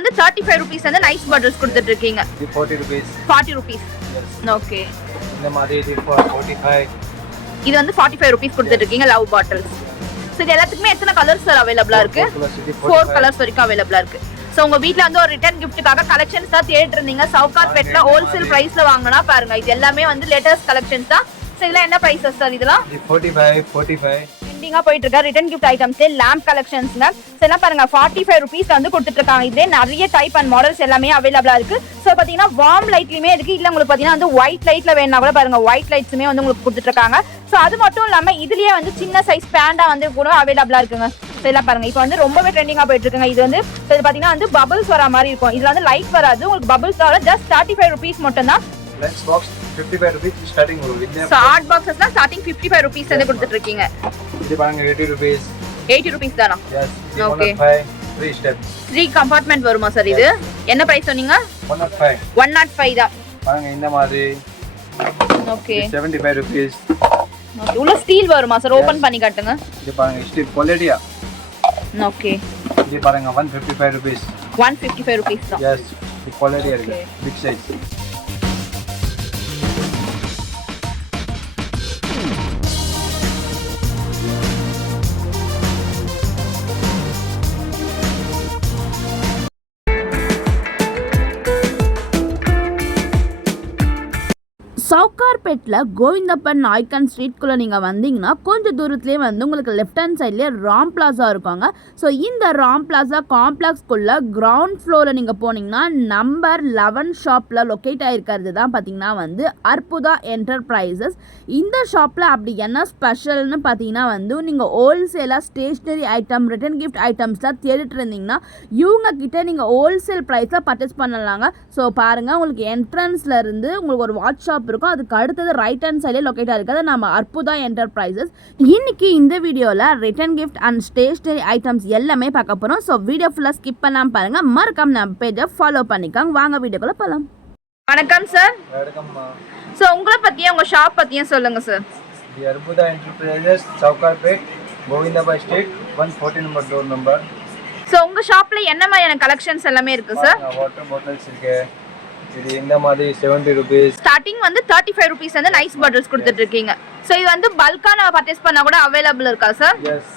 வந்து 35 rupees வந்து nice bottles கொடுத்துட்டு இருக்கீங்க. 40 rupees. 40 rupees. Yes. Okay. இந்த மாதிரி இது 45. இது வந்து 45 rupees கொடுத்துட்டு இருக்கீங்க லவ் பாட்டில்ஸ். சோ இது எல்லாத்துக்குமே எத்தனை கலர்ஸ் சார் அவேலபிளா இருக்கு? 4 கலர்ஸ் வரைக்கும் அவேலபிளா இருக்கு. சோ உங்க வீட்ல வந்து ஒரு ரிட்டர்ன் கிஃப்ட்டுக்காக கலெக்ஷன்ஸ் தான் தேடிட்டு இருந்தீங்க. சவுகார் பெட்ல ஹோல்சேல் பிரைஸ்ல வாங்குனா பாருங்க. இது எல்லாமே வந்து லேட்டஸ்ட் கலெக்ஷன்ஸ் தான். சோ இதெல்லாம் என்ன பிரைஸஸ் சார் இதெல்லாம்? 45. ட்ரெண்டிங்கா போயிட்டு இருக்க ரிட்டர்ன் கிஃப்ட் ஐட்டம்ஸ்ல லேம்ப் கலெக்ஷன்ஸ்ங்க. சோ எல்லாம் பாருங்க 45 ரூபீஸ் வந்து கொடுத்துட்டு இருக்காங்க. இதே நிறைய டைப் அண்ட் மாடல்ஸ் எல்லாமே அவேலபிளா இருக்கு. சோ பாத்தீங்கன்னா வார்ம் லைட்லயுமே இருக்கு. இல்ல உங்களுக்கு பாத்தீங்கன்னா வந்து ஒயிட் லைட்ல வேணா கூட பாருங்க ஒயிட் லைட்ஸுமே வந்து உங்களுக்கு கொடுத்துட்டு இருக்காங்க. சோ அது மட்டும் இல்லாம இதுலயே வந்து சின்ன சைஸ் பேண்டா வந்து கூட அவேலபிளா இருக்குங்க. சோ எல்லாம் பாருங்க இப்போ வந்து ரொம்பவே ட்ரெண்டிங்கா போயிட்டு இருக்குங்க. இது வந்து இது பாத்தீங்கன்னா வந்து பபிள்ஸ் வர மாதிரி இருக்கும். இதுல வந்து லைட் வராது. உங்களுக்கு பபிள்ஸ் வர ஜஸ்ட் 35 ரூபீஸ் மட்டும் தான். லஞ்ச் பாக்ஸ் 55 rupees ஸ்டார்டிங் வரும். சோ ஆர்ட் பாக்ஸஸ்னா ஸ்டார்டிங் 55 ரூபீஸ் வந்து கொடுத்துட்டு இருக்கீங்க. இது பாருங்க 80 rupees. 80 ரூபீஸ் தானா? எஸ். ஓகே. 3 ஸ்டெப்ஸ். 3 கம்பார்ட்மெண்ட் வருமா சார் இது? என்ன பிரைஸ் சொன்னீங்க? 105. 105 தான். பாருங்க இந்த மாதிரி. ஓகே. 75 rupees. ஓகே. உள்ள ஸ்டீல் வருமா சார்? ஓபன் பண்ணி காட்டுங்க. இது பாருங்க ஸ்டீல் குவாலிட்டியா. ஓகே. இது பாருங்க 155 rupees. 155 ரூபீஸ் தான். எஸ். இது குவாலிட்டியா இருக்கு. Big size. சவுகார்பேட்டில் கோவிந்தப்பன் நாய்க்கன் ஸ்ட்ரீட்குள்ளே நீங்கள் வந்தீங்கன்னா கொஞ்சம் தூரத்துலேயே வந்து உங்களுக்கு லெஃப்ட் ஹேண்ட் சைட்லேயே ராம் பிளாசா இருக்காங்க. ஸோ இந்த ராம் பிளாசா காம்ப்ளெக்ஸ்குள்ளே கிரவுண்ட் ஃப்ளோரில் நீங்கள் போனீங்கன்னா நம்பர் 11 ஷாப்பில் லொக்கேட் ஆகிருக்கிறது தான் பார்த்தீங்கன்னா வந்து அற்புதா என்டர்பிரைசஸ். இந்த ஷாப்பில் அப்படி என்ன ஸ்பெஷல்னு பார்த்தீங்கன்னா வந்து நீங்கள் ஹோல்சேலாக ஸ்டேஷ்னரி ஐட்டம் ரிட்டன் கிஃப்ட் ஐட்டம்ஸ்லாம் தேடிட்டு இருந்தீங்கன்னா இவங்க கிட்டே நீங்கள் ஹோல்சேல் ப்ரைஸில் பர்ச்சேஸ் பண்ணலாங்க. ஸோ பாருங்கள் உங்களுக்கு என்ட்ரன்ஸில் இருந்து உங்களுக்கு ஒரு வாட்ச் ஷாப் இருக்கும். அதுக்கு அடுத்தது ரைட் ஹேண்ட் சைடில் லொக்கேட் ஆகிருக்கிறது நம்ம அற்புதா என்டர்பிரைசஸ். இன்னைக்கு இந்த வீடியோவில் return gift and stationery items எல்லாமே பார்க்க போகிறோம். ஸோ வீடியோ ஃபுல்லாக ஸ்கிப் பண்ணாமல் பாருங்கள். மறக்காம நம்ம பேஜை ஃபாலோ பண்ணிக்கோங்க. வாங்க வீடியோக்குள்ள போகலாம். வணக்கம் சார். வணக்கம்மா. ஸோ உங்களை பற்றியும் உங்கள் ஷாப் பற்றியும் சொல்லுங்கள் sir. The Arputha enterprises Sowcarpet Govindappa street 140 number door number. So உங்கள் ஷாப்பில் என்ன மாதிரியான கலெக்ஷன்ஸ் எல்லாமே இருக்குது சார்? வாட்டர் பாட்டில்ஸ் இருக்கு. இது இந்த மாதிரி 70 rupees. ஸ்டார்டிங் வந்து 35 ரூபீஸ் வந்து நைஸ் பாட்டில்ஸ் கொடுத்துட்டு இருக்கீங்க. ஸோ இது வந்து பல்கா நம்ம பர்ச்சேஸ் பண்ணா கூட அவைலபிள் இருக்கா சார்? எஸ்.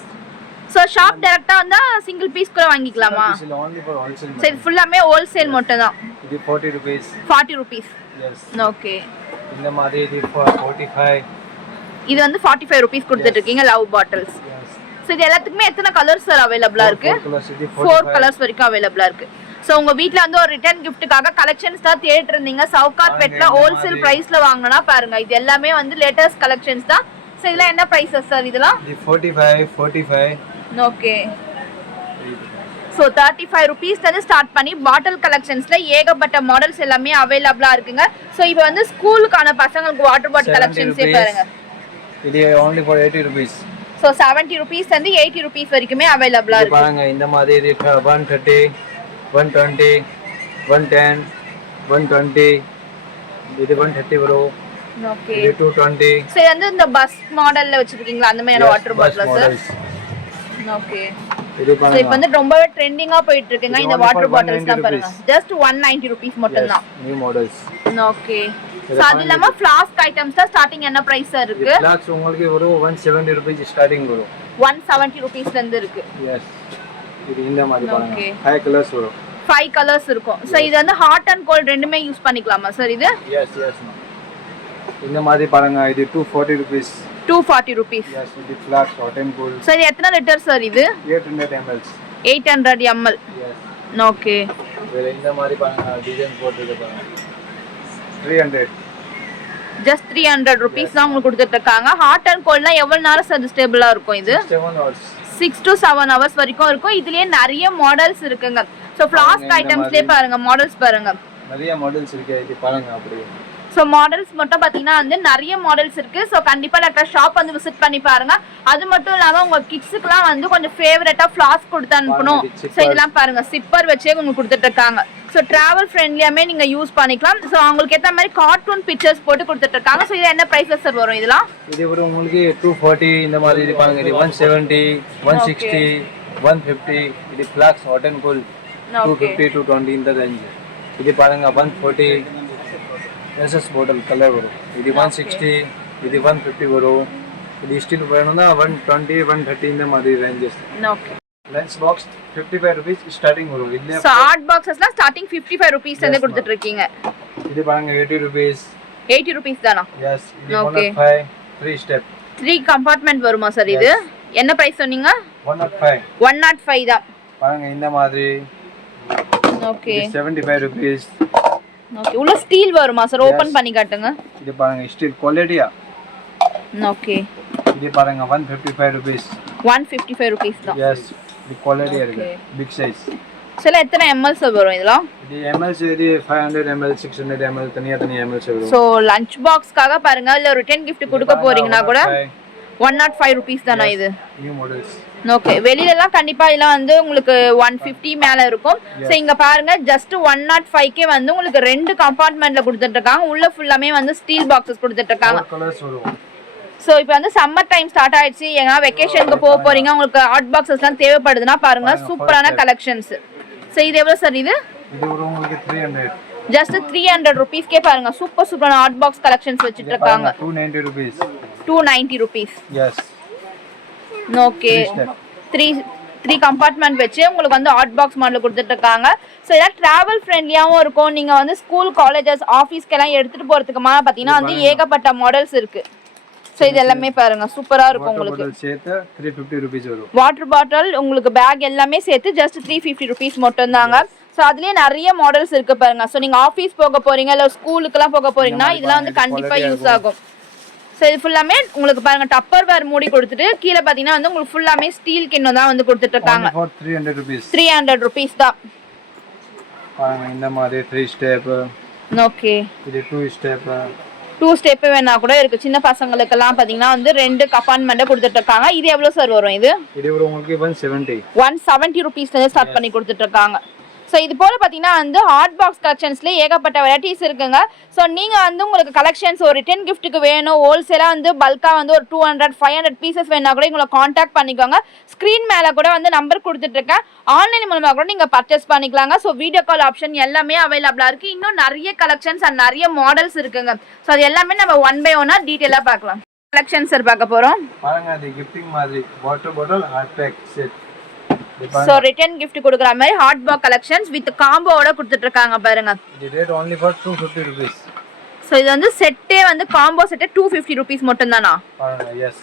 ஸோ ஷாப் டைரக்டா வந்தா சிங்கிள் பீஸ் கூட வாங்கிக்கலாமா? only for wholesale. சரி ஃபுல்லாமே ஹோல்சேல் மட்டும் தான். இது 40 rupees. 40 ரூபீஸ். எஸ். ஓகே. இந்த மாதிரி இது 45. இது வந்து 45 ரூபீஸ் கொடுத்துட்டு இருக்கீங்க லவ் பாட்டில்ஸ். எஸ். ஸோ இது எல்லாத்துக்குமே எத்தனை கலர்ஸ் சார் அவைலபிளா இருக்கு? 4 கலர்ஸ் வரைக்கும் அவைலபிளா இருக்கு. ஸோ உங்க வீட்ல வந்து ஒரு ரிட்டர்ன் கிஃப்ட்டுக்காக கலெக்ஷன்ஸ் தான் தேடிட்டு இருந்தீங்க. சவுகார் பெட்ல ஹோல்சேல் பிரைஸ்ல வாங்கினா பாருங்க. இது எல்லாமே வந்து லேட்டஸ்ட் கலெக்ஷன்ஸ் தான். ஸோ இதெல்லாம் என்ன பிரைஸஸ் சார் இதெல்லாம்? இது 45. ஓகே. ஸோ 35 ரூபீஸ்ல இருந்து ஸ்டார்ட் பண்ணி பாட்டில் கலெக்ஷன்ஸ்ல ஏகப்பட்ட மாடல்ஸ் எல்லாமே அவைலபிளா இருக்குங்க. ஸோ இப்போ வந்து ஸ்கூலுக்கான பசங்களுக்கு வாட்டர் பாட்டில் கலெக்ஷன்ஸே பாருங்க. இது only for 80 rupees. ஸோ 70 ரூபீஸ்ல இருந்து 80 ரூபீஸ் வரைக்குமே அவைலபிளா இருக்கு. பாருங்க இந்த மாதிரி இது 130, 120, 110, 120. இது 130 வரும். ஓகே. இது 220. சோ இது வந்து இந்த பஸ் மாடல்ல வச்சிருக்கீங்களா அந்த மாதிரியான வாட்டர் பாட்டில் சார்? ஓகே. இது பாருங்க. சோ இப்போ வந்து ரொம்பவே ட்ரெண்டிங்கா போயிட்டு இருக்குங்க இந்த வாட்டர் பாட்டில்ஸ் தான் பாருங்க. ஜஸ்ட் 190 ரூபீஸ் மட்டும் தான். New models. ஓகே. சோ அது இல்லாம ஃப்ளாஸ்க் ஐட்டம்ஸ் தான் ஸ்டார்டிங் என்ன பிரைஸ் இருக்கு? ஃப்ளாஸ்க் உங்களுக்கு ஒரு 170 rupees ஸ்டார்டிங் வரும். 170 ரூபீஸ்ல இருந்து இருக்கு. எஸ். இது இந்த மாதிரி பாருங்க. 5 கலர்ஸ் வரும். 5 கலர்ஸ் இருக்கும். சோ இது வந்து ஹாட் அண்ட் கோல்ட் ரெண்டுமே யூஸ் பண்ணிக்கலாமா சார் இது? எஸ். இந்த மாதிரி பாருங்க இது 240 rupees. 240 ரூபீஸ். எஸ். இது flask hot and cold. So இது எத்தனை லிட்டர் சார் இது? 800 ml. 800 ml. எஸ். ஓகே. வேற இந்த மாதிரி பாருங்க டிசைன் போட்டுருக்கு பாருங்க. 300. ஜஸ்ட் 300 ரூபீஸ் தான் உங்களுக்கு கொடுத்துட்டு இருக்காங்க. ஹாட் அண்ட் கோல்ட்னா எவ்வளவு நேரம் சார் ஸ்டேபிளா இருக்கும் இது? 7 hours. 6 to 7 hours வரைக்கும் இருக்கும். இதுலயே நிறைய மாடல்ஸ் இருக்குங்க. சோ ஃப்ளாஸ்க் ஐட்டம்ஸ்லயே பாருங்க மாடல்ஸ் பாருங்க. நிறைய மாடல்ஸ் இருக்கு. இது பாருங்க அப்படியே. சோ மாடல்ஸ் மட்டும் பாத்தீங்கன்னா வந்து நிறைய மாடல்ஸ் இருக்கு. சோ கண்டிப்பா டாக்டர் ஷாப் வந்து விசிட் பண்ணி பாருங்க. அது மட்டும் இல்லாம உங்க கிட்ஸ்க்குலாம் வந்து கொஞ்சம் ஃபேவரட்டா ஃப்ளாஸ்க் கொடுத்து அனுப்பணும். சோ இதெல்லாம் பாருங்க சிப்பர் வச்சே உங்களுக்கு கொடுத்துட்டு இருக்காங்க. சோ டிராவல் ஃப்ரெண்ட்லியாமே நீங்க யூஸ் பண்ணிக்கலாம். சோ உங்களுக்கு ஏத்த மாதிரி கார்ட்டூன் பிக்சர்ஸ் போட்டு கொடுத்துட்டு இருக்காங்க. சோ இது என்ன பிரைஸஸ் சார் வரும் இதெல்லாம்? இது ஒரு உங்களுக்கு 240 இந்த மாதிரி இது பாருங்க. இது 170, 160, 150. இது flask hot and cold. Okay. 250 to 20 in the range. இது பாருங்க 140 SS bottle color வரும். இது 160, இது 150 வரும். இது ஸ்டீல் வேணும்னா 120, 130 இந்த மாதிரி ranges. Okay. Lunch box 55 rupees starting வரும். இல்ல So art boxesலாம் starting 55 rupees ல இருந்து கொடுத்துட்டு இருக்கீங்க. இது பாருங்க 80 rupees. 80 rupees தானா? Yes. இது Okay. 105 3 step. 3 compartment வருமா சார் இது? என்ன பிரைஸ் சொன்னீங்க? 105. 105 தான். பாருங்க இந்த மாதிரி. Okay. 75 rupees. Okay. உள்ள ஸ்டீல் வருமா சார்? ஓபன் பண்ணி காட்டுங்க. இது பாருங்க ஸ்டீல் குவாலிட்டியா. Okay. இது பாருங்க 155 rupees. 155 rupees தான். Yes. இது குவாலிட்டியா இருக்கு. Big size. சில எத்தனை ml சார் வரும் இதெல்லாம்? இது ml இது 500 ml 600 ml தனியா ml வரும். சோ லஞ்ச் பாக்ஸ்க்காக பாருங்க இல்ல ரிட்டர்ன் gift கொடுக்க போறீங்கனா கூட 105 rupees தானா இது? New models. ஓகே வெளியில எல்லாம் கண்டிப்பா இதெல்லாம் வந்து உங்களுக்கு 150 மேல இருக்கும். சோ இங்க பாருங்க ஜஸ்ட் 105 கே வந்து உங்களுக்கு ரெண்டு கம்பார்ட்மெண்ட்ல கொடுத்துட்டு இருக்காங்க. உள்ள ஃபுல்லாமே வந்து ஸ்டீல் பாக்ஸஸ் கொடுத்துட்டு இருக்காங்க. கலர்ஸ் வரும். சோ இப்போ வந்து சம்மர் டைம் ஸ்டார்ட் ஆயிடுச்சு. எங்க வெக்கேஷனுக்கு போக போறீங்க உங்களுக்கு ஹாட் பாக்ஸஸ்லாம் தேவைப்படுதுன்னா பாருங்க சூப்பரான கலெக்ஷன்ஸ். சோ இது எவ்வளவு சார் இது? இது ஒரு உங்களுக்கு 300. ஜஸ்ட் 300 rupees கே பாருங்க சூப்பரான ஹாட் பாக்ஸ் கலெக்ஷன்ஸ் வச்சிட்டு இருக்காங்க. 290 rupees. 290 rupees. Yes. Okay 3 compartment வச்சு உங்களுக்கு வந்து ஹாட் பாக்ஸ் மாடல் கொடுத்துட்டு இருக்காங்க. ஸோ இதெல்லாம் டிராவல் ஃப்ரெண்ட்லியாகவும் இருக்கும். நீங்கள் வந்து ஸ்கூல் காலேஜஸ் ஆஃபீஸ்க்கெல்லாம் எடுத்துகிட்டு போகிறதுக்குமா பார்த்தீங்கன்னா வந்து ஏகப்பட்ட மாடல்ஸ் இருக்குது. ஸோ இது எல்லாமே பாருங்க சூப்பராக இருக்கும் உங்களுக்கு. சேர்த்து 350 rupees வரும். வாட்டர் பாட்டில் உங்களுக்கு பேக் எல்லாமே சேர்த்து ஜஸ்ட் 350 rupees மட்டும் தாங்க. ஸோ அதுலேயே நிறைய மாடல்ஸ் இருக்குது பாருங்க. ஸோ நீங்கள் ஆஃபீஸ் போக போகிறீங்க இல்லை ஸ்கூலுக்குலாம் போக போகிறீங்கன்னா இதெல்லாம் வந்து கண்டிப்பாக யூஸ் ஆகும். ஸோ இது ஃபுல்லாமே உங்களுக்கு பாருங்க டப்பர் வேர் மூடி கொடுத்துட்டு கீழே பார்த்தீங்கன்னா வந்து உங்களுக்கு ஃபுல்லாமே ஸ்டீல் கிண்ணம் தான் வந்து கொடுத்துட்டு இருக்காங்க. 300 rupees. 300 rupees தான். பாருங்க இந்த மாதிரி 3 ஸ்டெப். ஓகே இது 2 ஸ்டெப். 2 ஸ்டெப் வேணா கூட இருக்கு. சின்ன பசங்களுக்கெல்லாம் பார்த்தீங்கன்னா வந்து 2 கம்பார்ட்மெண்ட் கொடுத்துட்டு இருக்காங்க. இது எவ்வளோ சார் வரும் இது? இது ஒரு உங்களுக்கு 170. 170 rupees ஸ்டார்ட் பண்ணி கொடுத்துட்டு இருக்காங்க. ஸோ இது போல் பார்த்தீங்கன்னா வந்து ஹாட் பாக்ஸ் கலெக்ஷன்ஸ்லேயே ஏகப்பட்ட வெரைட்டிஸ் இருக்குங்க. ஸோ நீங்கள் வந்து உங்களுக்கு கலெக்ஷன்ஸ் ஒரு ரிட்டர்ன் கிஃப்ட்டுக்கு வேணும் ஹோல்சேலாக வந்து பல்காக வந்து ஒரு 200-500 பீசஸ் வேணா கூட உங்களை காண்டாக்ட் பண்ணிக்கோங்க. ஸ்க்ரீன் மேலே கூட வந்து நம்பர் கொடுத்துட்ருக்கேன். ஆன்லைன் மூலமாக கூட நீங்கள் பர்ச்சேஸ் பண்ணிக்கலாங்க. ஸோ வீடியோ கால் ஆப்ஷன் எல்லாமே அவைலபிளாக இருக்குது. இன்னும் நிறைய கலெக்ஷன்ஸ் அண்ட் நிறைய மாடல்ஸ் இருக்குங்க. ஸோ அது எல்லாமே நம்ம 1 by 1 டீட்டெயிலாக பார்க்கலாம். கலெக்ஷன்ஸ் சார் பார்க்க போகிறோம். பாருங்க அது கிஃப்டிங் மாதிரி water bottle hot pack set. So return gift கொடுக்குற மாதிரி hot box collections with comboவோட கொடுத்துட்டு இருக்காங்க பாருங்க. இது rate only for 250 rupees. So இது வந்து செட்டே வந்து காம்போ செட்டே 250 rupees மட்டும் தானா? பாருங்க எஸ்.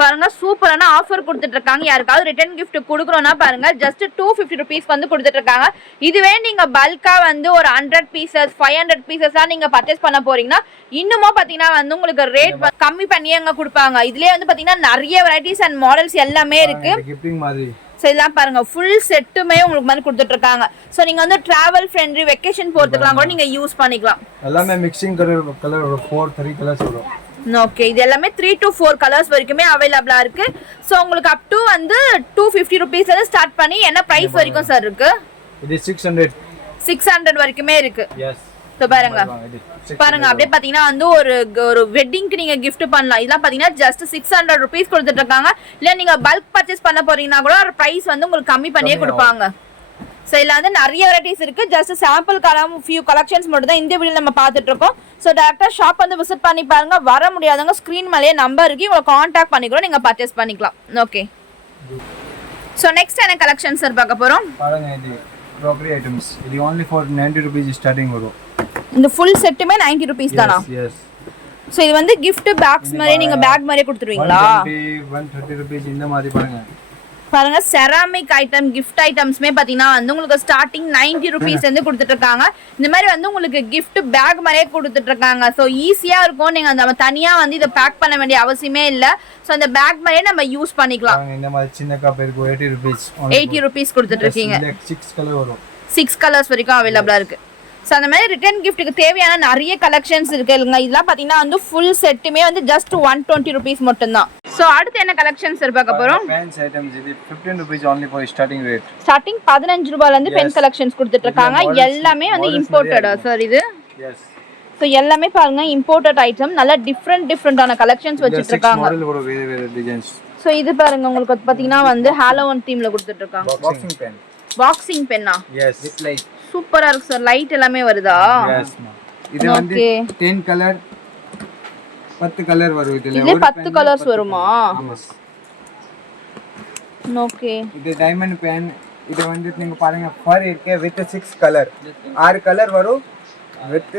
பாருங்க சூப்பரான ஆஃபர் கொடுத்துட்டு இருக்காங்க. யாருக்காவது ரிட்டர்ன் gift கொடுக்கறோம்னா பாருங்க ஜஸ்ட் 250 rupees வந்து கொடுத்துட்டு இருக்காங்க. இதுவே நீங்க பல்கா வந்து ஒரு 100 பீசஸ் 500 பீசஸா நீங்க பர்ச்சேஸ் பண்ண போறீங்கன்னா இன்னுமா பாத்தீங்கன்னா வந்து உங்களுக்கு ரேட் கம்மி பண்ணி அங்க கொடுப்பாங்க. இதுலயே வந்து பாத்தீங்கன்னா நிறைய வெரைட்டிஸ் அண்ட் மாடல்ஸ் எல்லாமே இருக்கு. கிஃப்டிங் மாதிரி ஸோ இதெல்லாம் பாருங்க ஃபுல் செட்டுமே உங்களுக்கு மாதிரி கொடுத்துட்டு இருக்காங்க. ஸோ நீங்க வந்து டிராவல் ஃப்ரெண்ட்லி வெக்கேஷன் போறதுக்குலாம் கூட நீங்க யூஸ் பண்ணிக்கலாம். எல்லாமே மிக்சிங் கலர் 3 கலர்ஸ் வரும். ஓகே இது எல்லாமே 3 to 4 கலர்ஸ் வரைக்குமே அவைலபிளா இருக்கு. ஸோ உங்களுக்கு அப் டு வந்து 250 rupees ஸ்டார்ட் பண்ணி என்ன பிரைஸ் வரைக்கும் சார் இருக்கு? இது 600 வரைக்குமே இருக்கு. எஸ். ஸோ பாருங்க அப்படியே பாத்தீங்கன்னா வந்து ஒரு வெட்டிங்க்கு நீங்க gift பண்ணலாம். இதெல்லாம் பாத்தீங்கன்னா ஜஸ்ட் 600 rupees கொடுத்துட்டு இருக்காங்க. இல்ல நீங்க பல்க் பர்ச்சேஸ் பண்ண போறீங்கன்னா கூட ஒரு பிரைஸ் வந்து உங்களுக்கு கம்மி பண்ணியே கொடுப்பாங்க. ஸோ இதில் வந்து நிறைய வெரைட்டிஸ் இருக்கு. ஜஸ்ட் சாம்பிள்கான ஃபியூ கலெக்ஷன்ஸ் மட்டும் தான் இந்த வீடியோ நம்ம பார்த்துட்டு இருக்கோம். ஸோ டேரக்டா ஷாப் வந்து விசிட் பண்ணி பாருங்க. வர முடியாதவங்க ஸ்க்ரீன் மேலேயே நம்பர் இருக்கு, உங்களை காண்டாக்ட் பண்ணி கூட நீங்க பர்ச்சேஸ் பண்ணிக்கலாம். ஓகே ஸோ நெக்ஸ்ட் என்ன கலெக்ஷன்ஸ் சார் பார்க்க போறோம்? பாருங்க இது க்ரோக்கரி ஐட்டம்ஸ். இது only for 90 rupees ஸ்டார்டிங் வரும். இந்த ஃபுல் செட்டுமே 90 rupees தானா? எஸ். ஸோ இது வந்து gift பாக்ஸ் மாதிரி நீங்க பேக் மாதிரியே கொடுத்துருவீங்களா? 130 rupees இந்த மாதிரி பாருங்க. பாருங்க செராமிக் ஐட்டம் gift ஐட்டம்ஸ்மே பாத்தீங்கன்னா வந்து உங்களுக்கு ஸ்டார்டிங் 90 rupees இருந்து கொடுத்துட்டு இருக்காங்க. இந்த மாதிரி வந்து உங்களுக்கு gift பேக் மாதிரியே கொடுத்துட்டு இருக்காங்க. ஸோ ஈஸியா இருக்கும். நீங்க நம்ம தனியா வந்து இதை பேக் பண்ண வேண்டிய அவசியமே இல்ல. ஸோ அந்த பேக் மாதிரியே நம்ம யூஸ் பண்ணிக்கலாம். இந்த மாதிரி சின்ன கப் இருக்கு 80 rupees. 80 rupees கொடுத்துட்டு இருக்கீங்க. 6 கலர் வரும். 6 கலர்ஸ் வரைக்கும் அவைலபிளா இருக்கு. ஸோ அந்த மாதிரி ரிட்டர்ன் கிஃப்ட்டுக்கு தேவையான நிறைய கலெக்ஷன்ஸ் இருக்கு இல்லைங்க. இதெல்லாம் பார்த்தீங்கன்னா வந்து ஃபுல் செட்டுமே வந்து ஜஸ்ட் 120 rupees மட்டும்தான். ஸோ அடுத்து என்ன கலெக்ஷன்ஸ் பார்க்க போறோம்? Pens items. இது 15 rupees only for starting rate. Starting 15 ரூபாயில இருந்து பென் கலெக்ஷன்ஸ் கொடுத்துட்டு இருக்காங்க. எல்லாமே வந்து இம்போர்ட்டடா சார் இது? எஸ். ஸோ எல்லாமே பாருங்க இம்போர்ட்டட் ஐட்டம். நல்ல டிஃப்ரெண்டான கலெக்ஷன்ஸ் வச்சிட்டு இருக்காங்க. மாடல் வரும் வேற டிசைன்ஸ். ஸோ இது பாருங்க உங்களுக்கு பார்த்தீங்கன்னா வந்து ஹாலோவன் தீம்ல கொடுத்துட்டு இருக்காங்க. Boxing pen. பாக்ஸிங் பென்னா yes with light சூப்பரா இருக்கு சார் லைட் எல்லாமே வருதா yes ma'am இது வந்து 10 கலர் 10 கலர் வரும் இதுல 10 கலர்ஸ் வருமா ஆமா ஓகே இது டைமண்ட் பென் இது வந்து நீங்க பாருங்க ஃபர் இருக்கு வித் 6 கலர் 6 கலர் வரும் வித்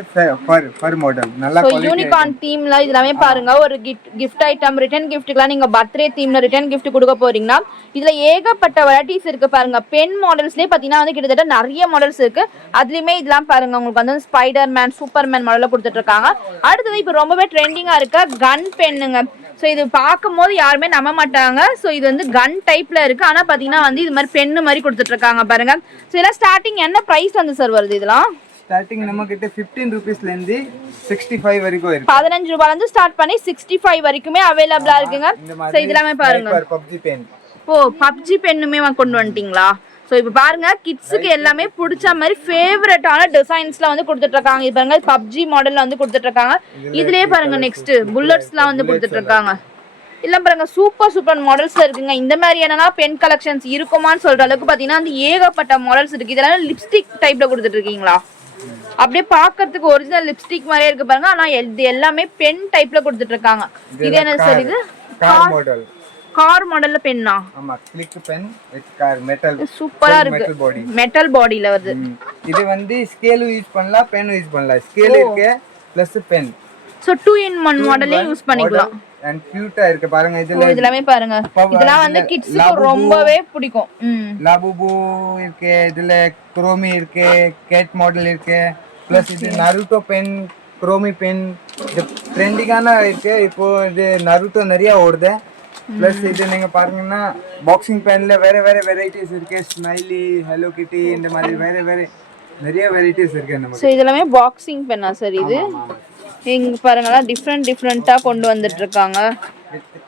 ஃபர் மாடல் நல்ல சோ குவாலிட்டி யூனிகார்ன் தீம்ல இதெல்லாம் பாருங்க ஒரு கிஃப்ட் ஐட்டம் ரிட்டர்ன் கிஃப்ட்க்குலாம் நீங்க பர்த்டே தீம்ல ரிட்டர்ன் gift கொடுக்க போறீங்கன்னா இதுல ஏகப்பட்ட வெரைட்டிஸ் இருக்கு பாருங்க பென் மாடல்ஸ்லயே பாத்தீங்கன்னா வந்து கிட்டத்தட்ட நிறைய மாடல்ஸ் இருக்கு அதுலயுமே இதெல்லாம் பாருங்க உங்களுக்கு வந்து ஸ்பைடர்மேன் சூப்பர்மேன் மாடல்ல கொடுத்துட்டு இருக்காங்க அடுத்தது இப்போ ரொம்பவே ட்ரெண்டிங்கா இருக்க கன் பென்னுங்க ஸோ இது பார்க்கும்போது யாருமே நம்ப மாட்டாங்க ஸோ இது வந்து கன் டைப்ல இருக்கு ஆனா பாத்தீங்கன்னா வந்து இது மாதிரி பென்னு மாதிரி கொடுத்துட்டு இருக்காங்க பாருங்க ஸோ இதெல்லாம் ஸ்டார்டிங் என்ன பிரைஸ் வந்து சார் வருது இதெல்லாம் ஸ்டார்டிங் நம்ம கிட்ட 15 ரூபீஸ்ல இருந்து 65 வரைக்கும் இருக்கு 15 ரூபாயில இருந்து ஸ்டார்ட் பண்ணி 65 வரைக்குமே அவைலபிளா இருக்குங்க சோ இதெல்லாம் பாருங்க PUBG பென் ஓ PUBG பென்னுமே கொண்டு வந்துட்டீங்களா சோ இப்போ பாருங்க கிட்ஸுக்கு எல்லாமே பிடிச்ச மாதிரி ஃபேவரட்டான டிசைன்ஸ்ல வந்து கொடுத்துட்டு இருக்காங்க இது பாருங்க PUBG மாடல்ல வந்து கொடுத்துட்டு இருக்காங்க இதுலயே பாருங்க நெக்ஸ்ட் புல்லட்ஸ்லாம் வந்து கொடுத்துட்டு இருக்காங்க இல்ல பாருங்க சூப்பர் மாடல்ஸ்ல இருக்குங்க இந்த மாதிரி என்னன்னா பென் கலெக்ஷன்ஸ் இருக்குமான்னு சொல்ற அளவுக்கு பாத்தீங்கன்னா அந்த ஏகப்பட்ட மாடல்ஸ் இருக்கு இதெல்லாம் லிப்ஸ்டிக் டைப்ல கொடுத்துட்டு இருக்கீங்களா அப்படியே பாக்கிறதுக்கு ஒரிஜினல் லிப்ஸ்டிக் மாதிரியே இருக்கு பாருங்க ஆனா இது எல்லாமே பென் டைப்ல கொடுத்துட்டு இருக்காங்க இது என்ன சார் இது கார் மாடல் கார் மாடல்ல பென்னா ஆமா click pen with car metal சூப்பரா இருக்கு மெட்டல் பாடியில வருது இது வந்து ஸ்கேல் யூஸ் பண்ணலாம் பென் யூஸ் பண்ணலாம் ஸ்கேல் இருக்கு பிளஸ் பென் சோ 2 in 1 மாடலே யூஸ் பண்ணிக்கலாம் and கியூட்டா இருக்கு பாருங்க இதுல இதெல்லாம் பாருங்க இதெல்லாம் வந்து கிட்ஸ்க்கு ரொம்பவே பிடிக்கும் லாபுபு இருக்கு இதுல குரோமி இருக்கு கேட் மாடல் இருக்கு பிளஸ் இது நருட்டோ பென் குரோமி பென் இது ட்ரெண்டிங்கான இருக்கு இப்போ இது நருட்டோ நிறைய ஓடுது பிளஸ் இது நீங்க பாருங்கன்னா பாக்ஸிங் பென்ல வேற வெரைட்டிஸ் இருக்கு ஸ்மைலி ஹலோ கிட்டி இந்த மாதிரி வேற நிறைய வெரைட்டிஸ் இருக்கு நம்ம சோ இதெல்லாம் பாக்ஸிங் பென்னா சார் இது இங்க பாருங்க டிஃபரெண்டா கொண்டு வந்துட்டு இருக்காங்க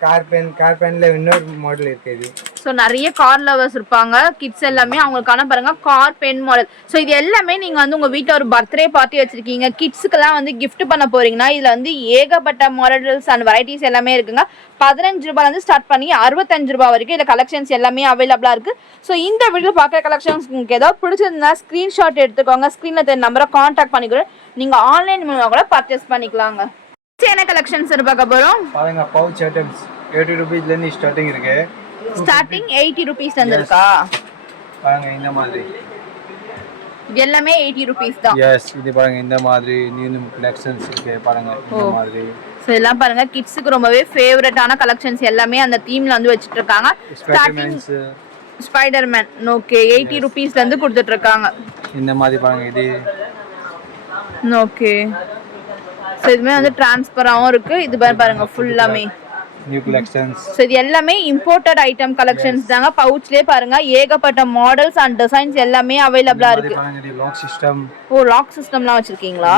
கார் பென்ல இன்னொரு மாடல் இருக்கு இது ஸோ நிறைய கார் லவர்ஸ் இருப்பாங்க கிட்ஸ் எல்லாமே அவங்களுக்கான பாருங்க கார் பென் மாடல் ஸோ இது எல்லாமே நீங்க வந்து உங்க வீட்டில் ஒரு பர்த்டே பார்ட்டி வச்சிருக்கீங்க கிட்ஸுக்கெல்லாம் வந்து gift பண்ண போறீங்கன்னா இதுல வந்து ஏகப்பட்ட மாடல்ஸ் அண்ட் வெரைட்டிஸ் எல்லாமே இருக்குங்க 15 ரூபாயில இருந்து ஸ்டார்ட் பண்ணி 65 ரூபாய் வரைக்கும் இதுல கலெக்ஷன்ஸ் எல்லாமே அவைலபிளா இருக்கு ஸோ இந்த வீடியோ பார்க்குற கலெக்ஷன்ஸ் உங்களுக்கு ஏதாவது பிடிச்சிருந்தா ஸ்கிரீன்ஷாட் எடுத்துக்கோங்க ஸ்கிரீன்ல தெரிய நம்பரை கான்டாக்ட் பண்ணிக்கூட நீங்க ஆன்லைன் மூலமா கூட பர்ச்சேஸ் பண்ணிக்கலாங்க என்ன கலெக்ஷன்ஸ் பார்க்க போறோம் பாருங்க பவுச் ஐட்டம்ஸ் 80 ரூபீஸ்ல இருந்து ஸ்டார்டிங் இருக்கு ஸ்டார்டிங் 80 ரூபீஸ்ல இருந்து இருக்கா பாருங்க இந்த மாதிரி இது எல்லாமே 80 ரூபீஸ் தான் எஸ் இது பாருங்க இந்த மாதிரி நியூ கலெக்ஷன்ஸ் இருக்கு பாருங்க இந்த மாதிரி சோ எல்லாம் பாருங்க கிட்ஸ்க்கு ரொம்பவே ஃபேவரட்டான கலெக்ஷன்ஸ் எல்லாமே அந்த தீம்ல வந்து வச்சிட்டு இருக்காங்க ஸ்டார்டிங் ஸ்பைடர்மேன் ஓகே 80 ரூபீஸ்ல இருந்து கொடுத்துட்டு இருக்காங்க இந்த மாதிரி பாருங்க இது ஓகே சோ இதுமே வந்து ட்ரான்ஸ்பராவும் இருக்கு இது பாருங்க ஃபுல்லாமே நியூ கலெக்ஷன்ஸ் சோ இது எல்லாமே இம்போர்ட்டட் ஐட்டம் கலெக்ஷன்ஸ் தாங்க பவுச்லயே பாருங்க ஏகப்பட்ட மாடல்ஸ் அண்ட் டிசைன்ஸ் எல்லாமே அவைலபிளா இருக்கு பாருங்க இது லாக் சிஸ்டம் லாக் சிஸ்டம்லாம் வச்சிருக்கீங்களா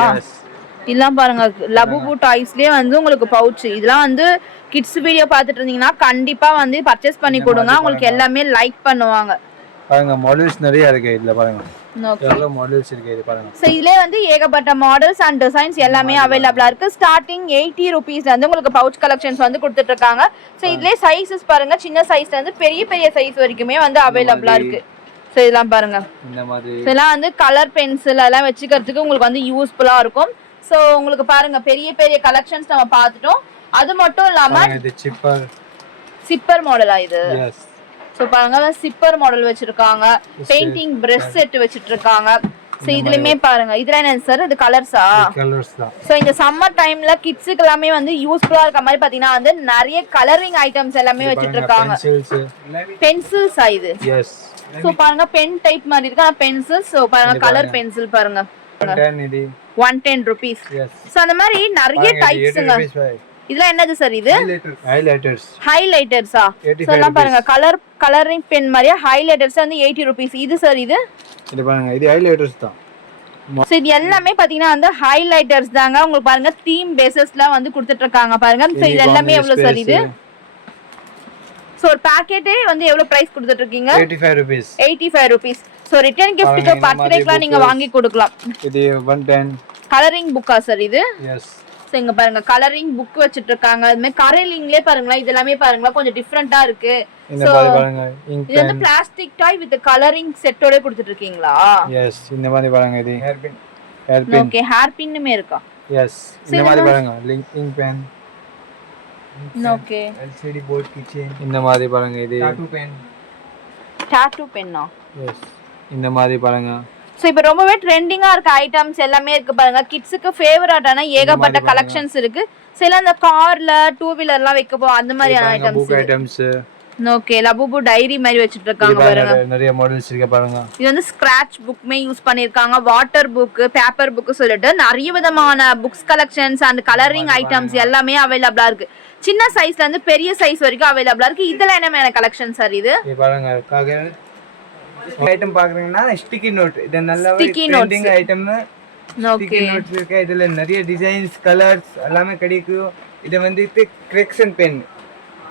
இதெல்லாம் பாருங்க லபுபு டாய்ஸ்லயே வந்து உங்களுக்கு பவுச் இதெல்லாம் வந்து கிட்ஸ் வீடியோ பார்த்துட்டு இருந்தீங்கன்னா கண்டிப்பா வந்து பர்ச்சேஸ் பண்ணி கொடுங்க உங்களுக்கு எல்லாமே லைக் பண்ணுவாங்க பாருங்க மாடல்ஸ் நிறைய இருக்கு இதுல பாருங்க எவ்வளவு மாடல்ஸ் இருக்கு இது பாருங்க சோ இதுல வந்து ஏகப்பட்ட மாடல்ஸ் அண்ட் டிசைன்ஸ் எல்லாமே அவைலபிளா இருக்கு ஸ்டார்டிங் 80 ரூபீஸ்ல இருந்து உங்களுக்கு பவுச் கலெக்ஷன்ஸ் வந்து கொடுத்துட்டு இருக்காங்க சோ இதுல சைஸஸ் பாருங்க சின்ன சைஸ்ல இருந்து பெரிய சைஸ் வரைக்குமே வந்து அவைலபிளா இருக்கு சோ இதெல்லாம் பாருங்க இந்த மாதிரி இதெல்லாம் வந்து கலர் பென்சில் எல்லாம் வச்சுக்கிறதுக்கு உங்களுக்கு வந்து யூஸ்ஃபுல்லா இருக்கும் சோ உங்களுக்கு பாருங்க பெரிய கலெக்ஷன்ஸ் நம்ம பார்த்துட்டோம் அது மட்டும் இல்லாம இது சிப்பர் மாடலா இது எஸ் சோ பாருங்க சிப்பர் மாடல் வச்சிருக்காங்க பெயிண்டிங் பிரஷ் செட் வச்சிட்டு இருக்காங்க சோ இதுலயுமே பாருங்க இதுல என்ன சார் இது கலர்ஸா தான் சோ இந்த சம்மர் டைம்ல கிட்ஸ்க்கு எல்லாமே வந்து யூஸ்ஃபுல்லா இருக்க மாதிரி பாத்தீங்கன்னா வந்து நிறைய கலரிங் ஐட்டம்ஸ் எல்லாமே வச்சிட்டு இருக்காங்க பென்சில்ஸ் இது எஸ் சோ பாருங்க பென் டைப் மாதிரி இருக்கு ஆனா பென்சில்ஸ் சோ பாருங்க கலர் பென்சில் பாருங்க 110 ரூபீஸ் சோ அந்த மாதிரி நிறைய டைப்ஸ்ங்க இதெல்லாம் என்னது சார் இது ஹைலைட்டர்ஸா சோ எல்லாம் பாருங்க கலரிங் பென் மாதிரியா ஹைலைட்டர்ஸ் வந்து 80 ரூபீஸ் இது சார் இது பாருங்க இது ஹைலைட்டர்ஸ் தான் சோ இது எல்லாமே பாத்தீங்கன்னா வந்து ஹைலைட்டர்ஸ் தாங்க உங்களுக்கு பாருங்க தீம் பேசிஸ்ல வந்து கொடுத்துட்டு இருக்காங்க பாருங்க சோ இது எல்லாமே எவ்வளவு சார் இது சோ ஒரு பாக்கெட்டே வந்து எவ்வளவு பிரைஸ் கொடுத்துட்டு இருக்கீங்க 85 ரூபீஸ் சோ ரிட்டர்ன் கிஃப்ட்க்கு பர்த்டேக்குலாம் நீங்க வாங்கி கொடுக்கலாம் இது 110 கலரிங் புக்கா சார் இது எஸ் சோ இங்க பாருங்க கலரிங் புக் வச்சிட்டு இருக்காங்க அதுமே கலரிங்லயே பாருங்களா இது எல்லாமே பாருங்களா கொஞ்சம் டிஃபரெண்டா இருக்கு இந்த மாதிரி பாருங்க இங்க் இது வந்து பிளாஸ்டிக் டாய் வித் கலரிங் செட்டோட கொடுத்துட்டு இருக்கீங்களா? எஸ் இந்த மாதிரி பாருங்க இது ஹேர் பின் ஓகே ஹேர் பின்னுமே இருக்கா? எஸ் இந்த மாதிரி பாருங்க ink pen okay LCD board keychain இந்த மாதிரி பாருங்க இது டாட்டூ பென்னா எஸ் இந்த மாதிரி பாருங்க. சோ இப்போ ரொம்பவே ட்ரெண்டிங்கா இருக்க ஐட்டம்ஸ் எல்லாமே இருக்கு பாருங்க. கிட்ஸுக்கு ஃபேவரட்டான ஏகப்பட்ட கலெக்ஷன்ஸ் இருக்கு. சில அந்த கார்ல டூ வீலர்லாம் வைக்க போ அந்த மாதிரியான ஐட்டம்ஸ். ஓகே லபுபு டைரி மாதிரி வச்சிட்டு இருக்காங்க பாருங்க. நிறைய மாடல்ஸ் இருக்கு பாருங்க. இது வந்து ஸ்கிராட்ச் புக்மே யூஸ் பண்ணிருக்காங்க. வாட்டர் புக், பேப்பர் புக் சொல்லிட்டு நிறைய விதமான books collections and colouring items எல்லாமே அவைலபிளா இருக்கு. சின்ன சைஸ்ல இருந்து பெரிய சைஸ் வரைக்கும் அவைலபிளா இருக்கு. இதெல்லாம் என்ன மாதிரி கலெக்ஷன் சார் இது? பாருங்க ஐட்டம் பாக்குறீங்கன்னா ஸ்டிக்கி நோட் இது நல்ல ட்ரெண்டிங் ஐட்டம். ஸ்டிக்கி நோட்ஸ் இருக்கு. இதுல நிறைய டிசைன்ஸ் கலர்ஸ் எல்லாமே கிடைக்கும். இது வந்து கரெக்ஷன் பென்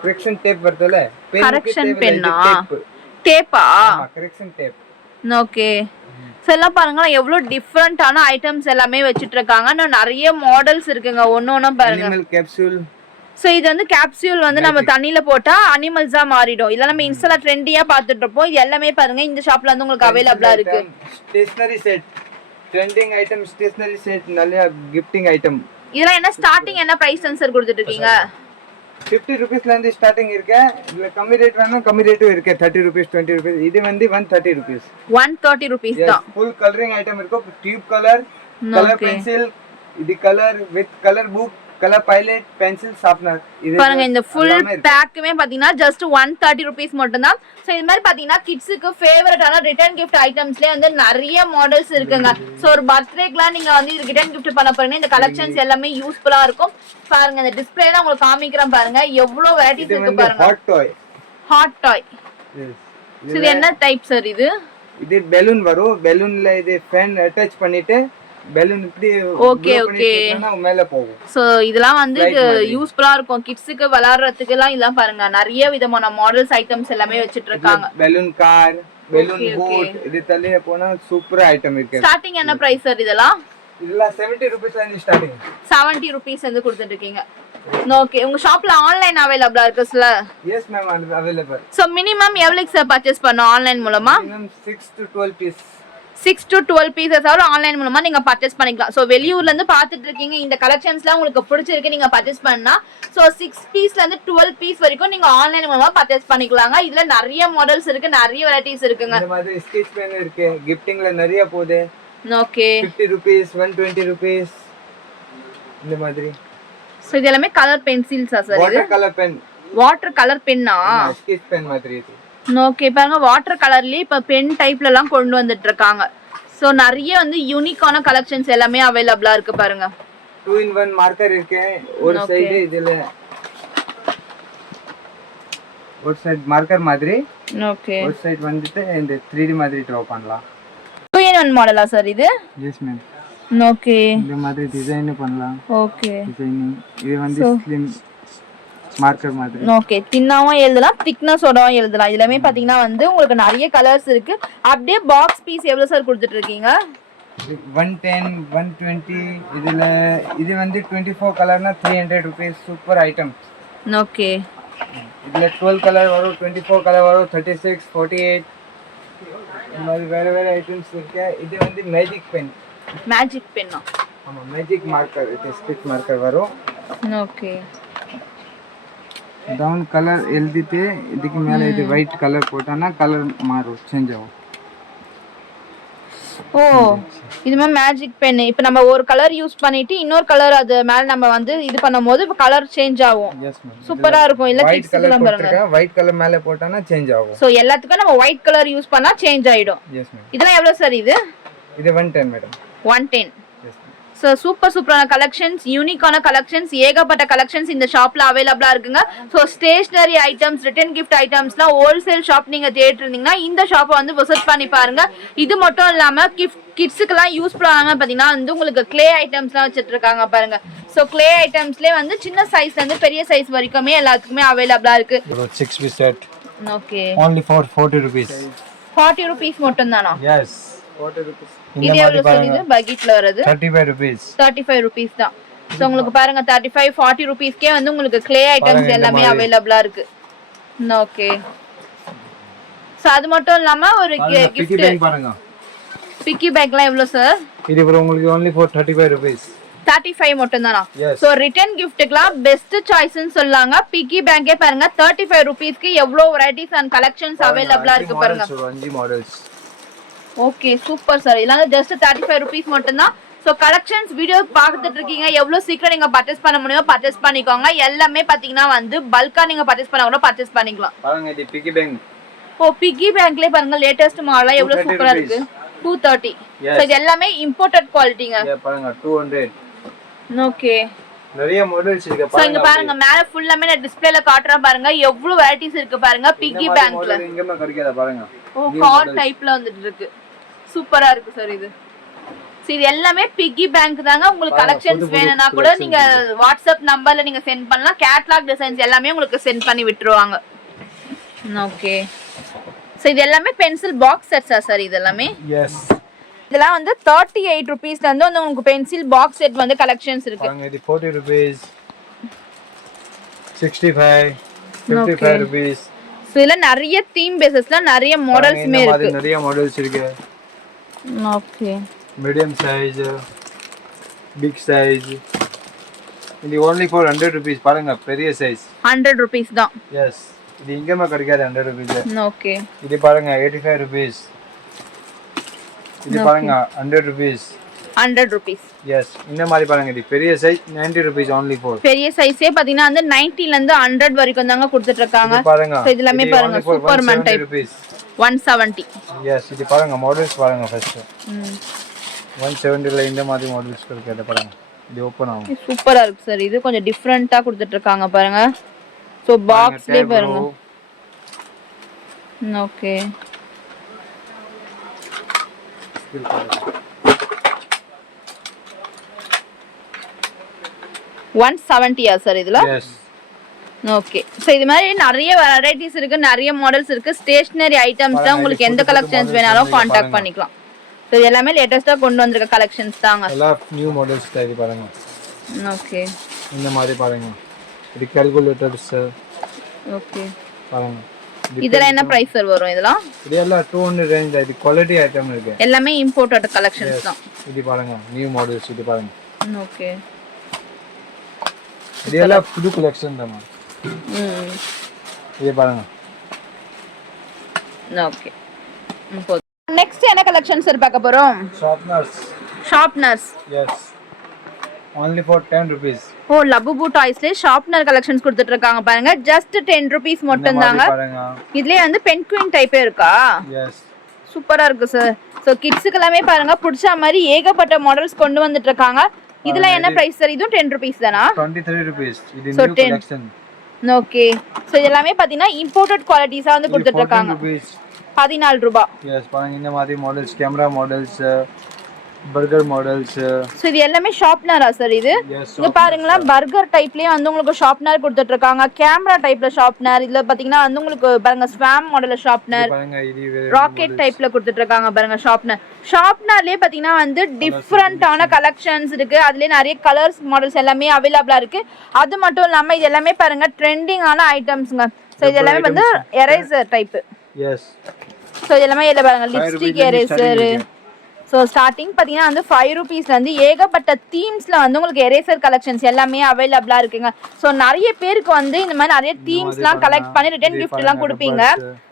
கரெக்ஷன் டேப் வருதுல correction Penna டேப்பா correction tape. Okay எல்லாம் பாருங்க எவ்வளவு டிஃபரெண்டான ஐட்டம்ஸ் எல்லாமே வச்சிட்டு இருக்காங்க. இன்னும் நிறைய மாடல்ஸ் இருக்குங்க. ஒன்னொன்னும் பாருங்க. Animal capsule. சோ இது வந்து கேப்சூல் வந்து நம்ம தண்ணில போட்டா அனிமல்ஸா மாறிடும். இல்ல நம்ம இன்ஸ்டால ட்ரெண்டியா பாத்துட்டு இருப்போம். இது எல்லாமே பாருங்க இந்த ஷாப்ல வந்து உங்களுக்கு அவைலபிளா இருக்கு. Stationery set trending item stationery set நல்ல கிஃப்டிங் ஐட்டம். இதெல்லாம் என்ன ஸ்டார்டிங் என்ன பிரைஸ் சென்சர் கொடுத்துட்டு இருக்கீங்க? 50 rupeesல இருந்து ஸ்டார்டிங் இருக்கு. இதுல கம்மி ரேட் வேணும் கம்மி ரேட்டும் இருக்கு. 30 rupees 20 rupees. இது வந்து 130 rupees. 130 rupees தான். ஃபுல் கலரிங் ஐட்டம் இருக்கு. டியூப் கலர் கலர் பென்சில் இது colour with colour book colour pilot pencil sharpener. இது பாருங்க இந்த ஃபுல் பேக்குமே பாத்தீங்கன்னா ஜஸ்ட் 130 rupees மட்டும் தான். சோ இது மாதிரி பாத்தீங்கன்னா கிட்ஸுக்கு ஃபேவரட்டான ரிட்டர்ன் கிஃப்ட் ஐட்டம்ஸ்லயே வந்து நிறைய மாடல்ஸ் இருக்குங்க. சோ ஒரு பர்த்டேக்குலாம் நீங்க வந்து இது ரிட்டர்ன் கிஃப்ட் பண்ண போறீங்கன்னா இந்த கலெக்ஷன்ஸ் எல்லாமே யூஸ்ஃபுல்லா இருக்கும். பாருங்க இந்த டிஸ்ப்ளேல உங்களுக்கு காமிக்கிறேன் பாருங்க எவ்வளவு வெரைட்டிஸ் இருக்கு பாருங்க. ஹாட் டாய். இது என்ன டைப் சார் இது? இது பலூன் வரும். பலூன்ல இது ஃபேன் அட்டாச் பண்ணிட்டு பலூன் இப்படி ஓகே ஓகே மேல போகும். சோ இதெல்லாம் வந்து யூஸ்ஃபுல்லா இருக்கும் கிட்ஸுக்கு விளையாடுறதுக்கு எல்லாம். இதெல்லாம் பாருங்க நிறைய விதமான மாடல்ஸ் ஐட்டம்ஸ் எல்லாமே வச்சிட்டு இருக்காங்க. பலூன் கார் பலூன் போட் இது தள்ளிய போனா சூப்பர் ஐட்டம் இருக்கு. ஸ்டார்டிங் என்ன பிரைஸ் சார் இதெல்லாம்? இதெல்லாம் 70 rupees ல ஸ்டார்டிங். 70 rupees வந்து கொடுத்துட்டு இருக்கீங்க. ஓகே உங்க ஷாப்ல ஆன்லைன் அவேலபிளா இருக்குல? Yes ma'am available. So minimum எவ்வளவுக்கு சார் பர்ச்சேஸ் பண்ணனும் ஆன்லைன் மூலமா? Minimum 6 to 12 piece. 6 to 12 pieces or online மூலமா நீங்க பர்ச்சேஸ் பண்ணிக்கலாம். சோ வெளியூர்ல இருந்து பாத்துட்டு இருக்கீங்க இந்த கலெக்ஷன்ஸ்லாம் உங்களுக்கு பிடிச்சிருக்கு நீங்க பர்ச்சேஸ் பண்ணா சோ 6 பீஸ்ல இருந்து 12 பீஸ் வரைக்கும் நீங்க ஆன்லைன் மூலமா பர்ச்சேஸ் பண்ணிக்கலாங்க. இதுல நிறைய மாடல்ஸ் இருக்கு நிறைய வெரைட்டிஸ் இருக்குங்க. இந்த மாதிரி ஸ்கெட்ச் பென் இருக்கு. கிஃப்டிங்ல நிறைய போகுது. ஓகே 50 rupees 120 rupees இந்த மாதிரி. சோ இது எல்லாமே கலர் பென்சில்ஸா sir? Water colour pen. Water colour பென்னா? ஸ்கெட்ச் பென் மாதிரி இது. ஓகே பாருங்க வாட்டர் கலர்லயே இப்ப பென் டைப்ல எல்லாம் கொண்டு வந்துட்டு இருக்காங்க. சோ நிறைய வந்து யூனிக்கான கலெக்ஷன்ஸ் எல்லாமே அவைலபிளா இருக்கு பாருங்க. 2-in-1 மார்க்கர் இருக்கு. ஒரு சைடு இதுல ஒரு சைடு மார்க்கர் மாதிரி. ஓகே ஒரு சைடு வந்துட்டு இந்த 3D மாதிரி டிரா பண்ணலாம். 2-in-1 மாடலா சார் இது? Yes ma'am. ஓகே இந்த மாதிரி டிசைன் பண்ணலாம். ஓகே டிசைனிங் இது வந்து ஸ்லிம் மார்க்கர் மாதிரி. ஓகே தின்னாவும் எழுதலாம் திக்னஸோடவும் எழுதலாம். இதுலமே பாத்தீங்கன்னா வந்து உங்களுக்கு நிறைய கலர்ஸ் இருக்கு. அப்படியே பாக்ஸ் பீஸ் எவ்வளவு சார் கொடுத்துட்டு இருக்கீங்க? 110 120 இதுல இது வந்து 24 கலர்னா 300 rupees. Super item. ஓகே இதுல 12 கலர் வரும் 24 கலர் வரும் 36 48 இந்த மாதிரி வேற வேற ஐட்டம்ஸ் இருக்கு. இது வந்து மேஜிக் பென். மேஜிக் பென்னா? ஆமா மேஜிக் மார்க்கர் இது ஸ்டிக் மார்க்கர் வரும். ஓகே டவுன் கலர் எழுதிட்டு இதுக்கு மேல இது ஒயிட் கலர் போட்டானா கலர் மாறும் சேஞ்ச் ஆகும். ஓ இதுமே மேஜிக் பென். இப்போ நம்ம ஒரு கலர் யூஸ் பண்ணிட்டு இன்னொரு கலர் அது மேல நம்ம வந்து இது பண்ணும்போது கலர் சேஞ்ச் ஆகும். எஸ் மேம் சூப்பரா இருக்கும். இல்ல ஒயிட் கலர் போட்டுருக்க ஒயிட் கலர் மேல போட்டானா சேஞ்ச் ஆகும். சோ எல்லாத்துக்கும் நம்ம ஒயிட் கலர் யூஸ் பண்ணா சேஞ்ச் ஆயிடும். Yes ma'am. இதெல்லாம் எவ்வளவு சார் இது? இது 110 மேடம். 110. Yes ma'am. ஸோ சூப்பரான கலெக்ஷன்ஸ் யூனிக்கான கலெக்ஷன்ஸ் ஏகப்பட்ட கலெக்ஷன்ஸ் இந்த ஷாப்ல அவைலபிளா இருக்குங்க. So stationery items return gift ஐட்டம்ஸ்லாம் ஹோல்சேல் ஷாப் நீங்க தேடிட்டு இருந்தீங்கன்னா இந்த ஷாப்பை வந்து விசிட் பண்ணி பாருங்க. இது மட்டும் இல்லாம கிட்ஸுக்கெல்லாம் யூஸ்ஃபுல்லான பார்த்தீங்கன்னா வந்து உங்களுக்கு கிளே ஐட்டம்ஸ்லாம் வச்சுட்டு இருக்காங்க பாருங்க. ஸோ கிளே ஐட்டம்ஸ்லேயே வந்து சின்ன சைஸ்ல இருந்து பெரிய சைஸ் வரைக்குமே எல்லாத்துக்குமே அவைலபிளா இருக்கு. 6 piece set. Okay Only for 40 rupees. 40 rupees மட்டும் தானா? Yes. 40 rupees. இது எவ்வளவு சார்? இது பக்கெட்ல வரது 35 rupees. 35 rupees தான். சோ உங்களுக்கு பாருங்க 35 40 rupeesக்கே வந்து உங்களுக்கு கிளே ஐட்டம்ஸ் எல்லாமே அவைலபிளா இருக்கு. ஓகே சோ அது மட்டும் இல்லாம ஒரு பிக்கி gift பேங்க் பாருங்க. பிக்கி பேக்லாம் எவ்வளவு சார்? இது bro உங்களுக்கு only for 35 rupees. 35 மட்டும் தானா? Yes. சோ ரிட்டர்ன் கிஃப்ட்டுக்குலாம் பெஸ்ட் சாய்ஸ்னு சொல்லாங்க. பிக்கி பேங்கே பாருங்க 35 ரூபீஸ்க்கு எவ்வளவு வெரைட்டிஸ் அண்ட் கலெக்ஷன்ஸ் அவைலபிளா இருக்கு பாருங்க. 5 மாடல்ஸ். Okay super sir. இதெல்லாம் ஜஸ்ட் 35 ரூபீஸ் மட்டும் தான். சோ கலெக்ஷன்ஸ் வீடியோ பார்த்துட்டு இருக்கீங்க, எவ்வளவு சீக்கிரம் நீங்க பர்ச்சேஸ் பண்ண முடியுமோ பர்ச்சேஸ் பண்ணிக்கோங்க. எல்லாமே பாத்தீங்கன்னா வந்து பல்கா நீங்க பர்ச்சேஸ் பண்ண கூட பர்ச்சேஸ் பண்ணிக்கலாம். பாருங்க இது பிக்கி பேங்க். ஓ பிக்கி பேங்க்லயே பாருங்க லேட்டஸ்ட் மாடலா எவ்வளவு சூப்பரா இருக்கு. 230. சோ இது எல்லாமே இம்போர்ட்டட் குவாலிட்டிங்க. பாருங்க 200. ஓகே நிறைய மாடல்ஸ் இருக்கு பாருங்க. சோ இங்க பாருங்க மேல ஃபுல்லாமே நான் டிஸ்ப்ளேல காட்றேன் பாருங்க, எவ்வளவு வெரைட்டிஸ் இருக்கு பாருங்க பிக்கி பேங்க்ல. இங்கமே கிடைக்காத பாருங்க. ஓ கார்ட் டைப்ல வந்துட்டு இருக்கு. சூப்பரா இருக்கு சார் இது. சோ இது எல்லாமே பிக்கி பேங்க் தாங்க. உங்களுக்கு கலெக்ஷன்ஸ் வேணும்னா கூட நீங்க வாட்ஸ்அப் நம்பர்ல நீங்க சென்ட் பண்ணலாம். கேட்டலாக் டிசைன்ஸ் எல்லாமே உங்களுக்கு சென்ட் பண்ணி விட்டுருவாங்க. ஓகே சோ இது எல்லாமே பென்சில் பாக்ஸ் செட்ஸா சார்? இது எல்லாமே எஸ். இதெல்லாம் வந்து 38 ரூபீஸ்ல இருந்து வந்து உங்களுக்கு பென்சில் பாக்ஸ் செட் வந்து கலெக்ஷன்ஸ் இருக்கு. பாருங்க இது 40 rupees, 65, 55 rupees. சோ இதுல நிறைய தீம் பேசஸ்ல நிறைய மாடல்ஸ்மே இருக்கு. நிறைய மாடல்ஸ் இருக்கு. Okay medium size, big size. இது only for 100 rupees. பாருங்க பெரிய சைஸ் 100 ரூபீஸ் தான். எஸ். இது இங்கமே கிடைக்காது 100 rupees. ஓகே இது பாருங்க 85 rupees. இது பாருங்க 100 rupees. 100 ரூபீஸ். எஸ். இந்த மாதிரி பாருங்க இது பெரிய சைஸ் 90 rupees only for. பெரிய சைஸே பாத்தீங்கன்னா வந்து 90 ல இருந்து 100 வரைக்கும் தாங்க கொடுத்துட்டு இருக்காங்க. பாருங்க சோ இதெல்லாம் பாருங்க சூப்பர்மேன் டைப் rupees. 170. எஸ். இது பாருங்க மாடல்ஸ் பாருங்க ஃபர்ஸ்ட். 170 ல இந்த மாதிரி மாடல்ஸ் இருக்கு. பாருங்க இது ஓபன் ஆகும். சூப்பரா இருக்கு சார். இது கொஞ்சம் டிஃபரண்டா கொடுத்துட்டு இருக்காங்க பாருங்க. சோ பாக்ஸ்லயே பாருங்க. ஓகே 170 சார் இதுல? எஸ். ஓகே சோ இது மாதிரி நிறைய வெரைட்டிஸ் இருக்கு, நிறைய மாடல்ஸ் இருக்கு. ஸ்டேஷனரி ஐட்டம்ஸ் தான். உங்களுக்கு எந்த கலெக்ஷன்ஸ் வேணாலும் காண்டாக்ட் பண்ணிக்கலாம். சோ இது எல்லாமே லேட்டஸ்டா கொண்டு வந்திருக்க கலெக்ஷன்ஸ் தாங்க. எல்லாம் நியூ மாடல்ஸ் தான். இது பாருங்க. ஓகே இந்த மாதிரி பாருங்க. இது கால்குலேட்டர்ஸ். ஓகே பாருங்க. இதெல்லாம் என்ன பிரைஸ் சார் வரும் இதெல்லாம்? இது எல்லாம் 200 ரேஞ்ச். இது குவாலிட்டி ஐட்டம் இருக்கு. எல்லாமே இம்போர்ட்டட் கலெக்ஷன்ஸ் தான். இது பாருங்க நியூ மாடல்ஸ். இது பாருங்க. ஓகே இது எல்லாம் புது கலெக்ஷன் தான். இது பாருங்க. ஓகே நெக்ஸ்ட் என்ன கலெக்ஷன்ஸ் சார் பார்க்க போறோம்? Sharpeners. Sharpeners. Yes. only for 10 rupees. Oh Labubu டாய்ஸ்ல ஷார்ப்னர் கலெக்ஷன்ஸ் கொடுத்துட்டு இருக்காங்க பாருங்க. ஜஸ்ட் 10 ரூபீஸ் மட்டும் தாங்க. இதுலயே வந்து பென் குயின் டைப்பே இருக்கா? எஸ். சூப்பரா இருக்கு சார். சோ கிட்ஸ்க்கு எல்லாமே பாருங்க பிடிச்ச மாதிரி ஏகப்பட்ட மாடல்ஸ் கொண்டு வந்துட்டு இருக்காங்க. இதுல என்ன பிரைஸ் சார்? இதுவும் 10 ரூபீஸ் தானா? 23 rupees. இது நியூ கலெக்ஷன். ஓகே சோ இது எல்லாமே பாத்தீங்கன்னா இம்போர்ட்டட் குவாலிட்டிஸா வந்து கொடுத்துட்டு இருக்காங்க. 14 ரூபாய். எஸ். பாருங்க இந்த மாதிரி models, camera models, burger models. So இது எல்லாமே ஷார்ப்னரா சார்? இது இங்க பாருங்களா பர்கர் டைப்லயே வந்து உங்களுக்கு ஷார்ப்னர் கொடுத்துட்டு இருக்காங்க. கேமரா டைப்ல ஷார்ப்னர். இதுல பாத்தீங்கன்னா வந்து உங்களுக்கு பாருங்க ஸ்வாம் மாடல்ல ஷார்ப்னர். பாருங்க இது ராக்கெட் டைப்ல கொடுத்துட்டு இருக்காங்க பாருங்க ஷார்ப்னர். ஷார்ப்னர்லயே பாத்தீங்கன்னா வந்து டிஃபரண்டான கலெக்ஷன்ஸ் இருக்கு. அதுலயே நிறைய கலர்ஸ் மாடல்ஸ் எல்லாமே அவைலபிளா இருக்கு. அது மட்டும் இல்லாம இது எல்லாமே பாருங்க ட்ரெண்டிங்கான ஐட்டம்ஸ்ங்க. சோ இது எல்லாமே வந்து எரேசர் டைப். எஸ். சோ இது எல்லாமே இல்ல பாருங்க லிப்ஸ்டிக் எரேசர். ஸோ ஸ்டார்டிங் பார்த்தீங்கன்னா வந்து 5 ரூபீஸ்லேருந்து ஏகப்பட்ட தீம்ஸில் வந்து உங்களுக்கு எரேசர் கலெக்ஷன்ஸ் எல்லாமே அவைலபிளாக இருக்குங்க. ஸோ நிறைய பேருக்கு வந்து இந்த மாதிரி நிறைய தீம்ஸ்லாம் கலெக்ட் பண்ணி ரிட்டர்ன் கிஃப்ட்லாம் கொடுப்பீங்க.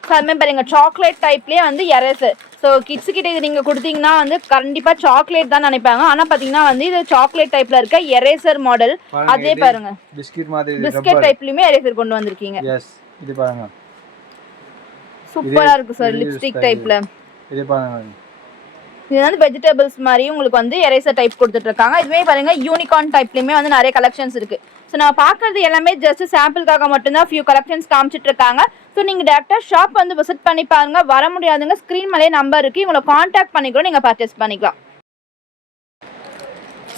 ஸோ அதுமாதிரி பாருங்க சாக்லேட் டைப்லேயே வந்து எரேசர். ஸோ கிட்ஸு கிட்ட இது நீங்கள் கொடுத்தீங்கன்னா வந்து கண்டிப்பாக சாக்லேட் தான் நினைப்பாங்க. ஆனால் பார்த்தீங்கன்னா வந்து இது சாக்லேட் டைப்பில் இருக்க எரேசர் மாடல். அதே பாருங்க பிஸ்கெட் டைப்லையுமே எரேசர் கொண்டு வந்திருக்கீங்க. இது பாருங்க சூப்பராக இருக்கு சார் லிப்ஸ்டிக் டைப்பில். இது பாருங்க இது வந்து வெஜிடபிள்ஸ் மாதிரி உங்களுக்கு வந்து எரேசர் டைப் கொடுத்துட்டு இருக்காங்க. இதுவே பாருங்க யூனிகார்ன் டைப்லயுமே வந்து நிறைய கலெக்ஷன்ஸ் இருக்கு. ஸோ நான் பார்க்கறது எல்லாமே ஜஸ்ட் சாம்பிளுக்காக மட்டும்தான் ஃபியூ கலெக்ஷன்ஸ் காமிச்சிட்டு இருக்காங்க. ஸோ நீங்கள் டேரக்டாக ஷாப் வந்து விசிட் பண்ணி பாருங்க. வர முடியாதுங்க ஸ்க்ரீன் மேலே நம்பர் இருக்கு, உங்களை காண்டாக்ட் பண்ணி கூட நீங்கள் பர்ச்சேஸ் பண்ணிக்கலாம்.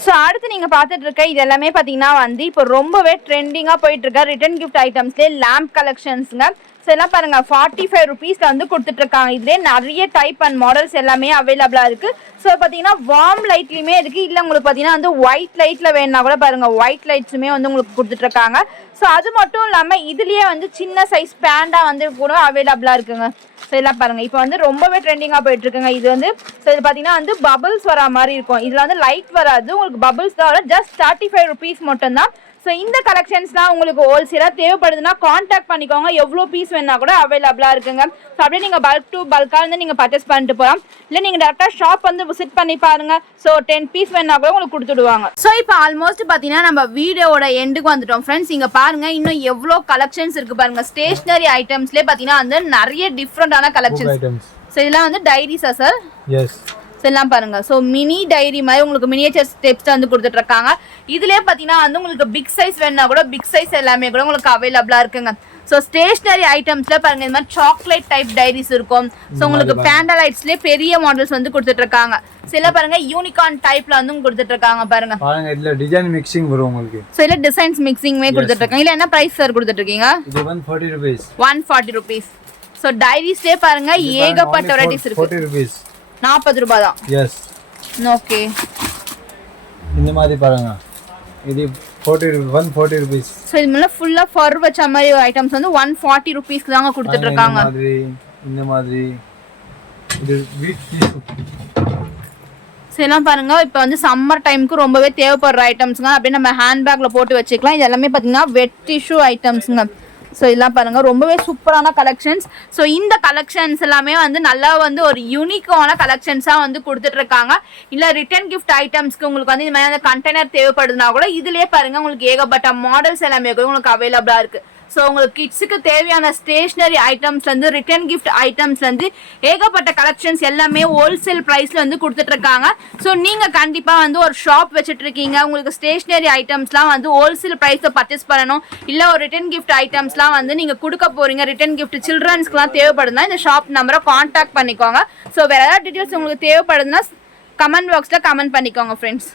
ஸோ அடுத்து நீங்கள் பார்த்துட்டு இருக்க இது எல்லாமே பார்த்தீங்கன்னா வந்து இப்போ ரொம்பவே ட்ரெண்டிங்காக போயிட்டு இருக்க ரிட்டர்ன் கிஃப்ட் ஐட்டம்ஸ்லேயே லேம்ப் கலெக்ஷன்ஸுங்க. ஸோ எல்லாம் பாருங்க 45 ருபீஸ்ல வந்து கொடுத்துட்டு இருக்காங்க. இதுலேயே நிறைய டைப் அண்ட் மாடல்ஸ் எல்லாமே அவைலபிளா இருக்கு. ஸோ பார்த்தீங்கன்னா வார்ம் லைட்லையுமே இருக்கு, இல்லை உங்களுக்கு பார்த்தீங்கன்னா வந்து ஒயிட் லைட்ல வேணும்னா கூட பாருங்க ஒயிட் லைட்ஸுமே வந்து உங்களுக்கு கொடுத்துட்டு இருக்காங்க. ஸோ அது மட்டும் இல்லாமல் இதுலயே வந்து சின்ன சைஸ் பேண்டா வந்து கூட அவைலபிளா இருக்குங்க. ஸோ இதெல்லாம் பாருங்க இப்போ வந்து ரொம்பவே ட்ரெண்டிங்காக போயிட்டு இருக்குங்க. இது வந்து ஸோ இது பார்த்தீங்கன்னா வந்து பபிள்ஸ் வரா மாதிரி இருக்கும். இதில் வந்து லைட் வராது, உங்களுக்கு பபிள்ஸ் தான் வரும். ஜஸ்ட் 35 ருபீஸ் மட்டும்தான். ஸோ இந்த கலெக்ஷன்ஸ்லாம் உங்களுக்கு ஹோல்சேலாக தேவைப்படுதுன்னா காண்டாக்ட் பண்ணிக்கோங்க. எவ்வளோ பீஸ் வேணா கூட அவைலபிளாக இருக்குங்க. ஸோ அப்படியே நீங்கள் பல்க் டு பல்காக இருந்து நீங்கள் பர்ச்சேஸ் பண்ணிட்டு போகலாம். இல்லை நீங்கள் டேரெக்டாக ஷாப் வந்து விசிட் பண்ணி பாருங்க. ஸோ 10 பீஸ் வேணா கூட உங்களுக்கு கொடுத்துடுவாங்க. ஸோ இப்போ ஆல்மோஸ்ட் பார்த்தீங்கன்னா நம்ம வீடியோட எண்டுக்கு வந்துட்டோம் ஃப்ரெண்ட்ஸ். இங்கே பாருங்க இன்னும் எவ்வளோ கலெக்ஷன்ஸ் இருக்கு பாருங்க. ஸ்டேஷனரி ஐட்டம்ஸ்லேயே பார்த்தீங்கன்னா வந்து நிறைய டிஃப்ரெண்டான கலெக்ஷன்ஸ். ஸோ இதெல்லாம் வந்து டைரிஸா சார்? எஸ். எல்லாம் பாருங்க. ஸோ மினி டைரி மாதிரி உங்களுக்கு மினியேச்சர் ஸ்டெப்ஸ் வந்து கொடுத்துட்டு இருக்காங்க. இதுலயே பாத்தீங்கன்னா வந்து உங்களுக்கு பிக் சைஸ் வேணா கூட பிக் சைஸ் எல்லாமே கூட உங்களுக்கு அவைலபிளா இருக்குங்க. ஸோ ஸ்டேஷனரி ஐட்டம்ஸ்ல பாருங்க இந்த மாதிரி சாக்லேட் டைப் டைரிஸ் இருக்கும். ஸோ உங்களுக்கு பேண்டா லைட்ஸ்லேயே பெரிய மாடல்ஸ் வந்து கொடுத்துட்டு இருக்காங்க. சில பாருங்க யூனிகார்ன் டைப்ல வந்து கொடுத்துட்டு இருக்காங்க பாருங்க. பாருங்க இதுல டிசைன் மிக்சிங் வரும் உங்களுக்கு. ஸோ இல்ல டிசைன்ஸ் மிக்சிங்மே கொடுத்துட்டு இருக்காங்க. இல்ல என்ன பிரைஸ் சார் கொடுத்துட்டு இருக்கீங்க? இது 140 rupees. 140 rupees. ஸோ டைரிஸ்லேயே பாருங்க ஏகப்பட்ட வெரைட்டிஸ் இருக்கு. 40 rupees. 40 ரூபாய் தான். எஸ். ஓகே. இந்த மாதிரி பாருங்க இது 140 rupees. ஸோ இது மேலே ஃபுல்லாக ஃபர் வச்ச மாதிரி ஐட்டம்ஸ் வந்து 140 ருபீஸ்க்கு தாங்க கொடுத்துட்டு இருக்காங்க. இந்த மாதிரி இது வீட் பீஸ். ஸோ எல்லாம் பாருங்க இப்போ வந்து சம்மர் டைமுக்கு ரொம்பவே தேவைப்படுற ஐட்டம்ஸுங்க. அப்படியே நம்ம ஹேண்ட்பேக்கில் போட்டு வச்சுக்கலாம். இது எல்லாமே பார்த்தீங்கன்னா வெட் டிஷ்யூ ஐட்டம்ஸுங்க. ஸோ இதெல்லாம் பாருங்க ரொம்பவே சூப்பரான கலெக்ஷன்ஸ். ஸோ இந்த கலெக்ஷன்ஸ் எல்லாமே வந்து நல்லா வந்து ஒரு யூனிக்கான கலெக்ஷன்ஸாக வந்து கொடுத்துட்டு இருக்காங்க. இல்லை ரிட்டர்ன் கிஃப்ட் ஐட்டம்ஸ்க்கு உங்களுக்கு வந்து இந்த மாதிரி அந்த கண்டெய்னர் தேவைப்படுதுன்னா கூட இதுலேயே பாருங்க உங்களுக்கு ஏகப்பட்ட மாடல்ஸ் எல்லாமே கூட உங்களுக்கு அவைலபிளாக இருக்கு. ஸோ உங்களுக்கு கிட்ஸுக்கு தேவையான ஸ்டேஷ்னரி ஐட்டம்ஸ்லேருந்து ரிட்டர்ன் கிஃப்ட் ஐட்டம்ஸ்லேருந்து ஏகப்பட்ட கலெக்ஷன்ஸ் எல்லாமே ஹோல்சேல் ப்ரைஸில் வந்து கொடுத்துட்ருக்காங்க. ஸோ நீங்கள் கண்டிப்பாக வந்து ஒரு ஷாப் வச்சுட்ருக்கீங்க, உங்களுக்கு ஸ்டேஷ்னரி ஐட்டம்ஸ்லாம் வந்து ஹோல்சேல் ப்ரைஸில் பர்ச்சேஸ் பண்ணணும், இல்லை ஒரு ரிட்டர்ன் கிஃப்ட் ஐட்டம்ஸ்லாம் வந்து நீங்கள் கொடுக்க போகிறீங்க, ரிட்டர்ன் கிஃப்ட் சில்ட்ரன்ஸ்க்குலாம் தேவைப்படுதுன்னா இந்த ஷாப் நம்பரை காண்டாக்ட் பண்ணிக்கோங்க. ஸோ வேறு ஏதாவது டீட்டெயில்ஸ் உங்களுக்கு தேவைப்படுதுன்னா கமெண்ட் பாக்ஸில் கமெண்ட் பண்ணிக்கோங்க ஃப்ரெண்ட்ஸ்.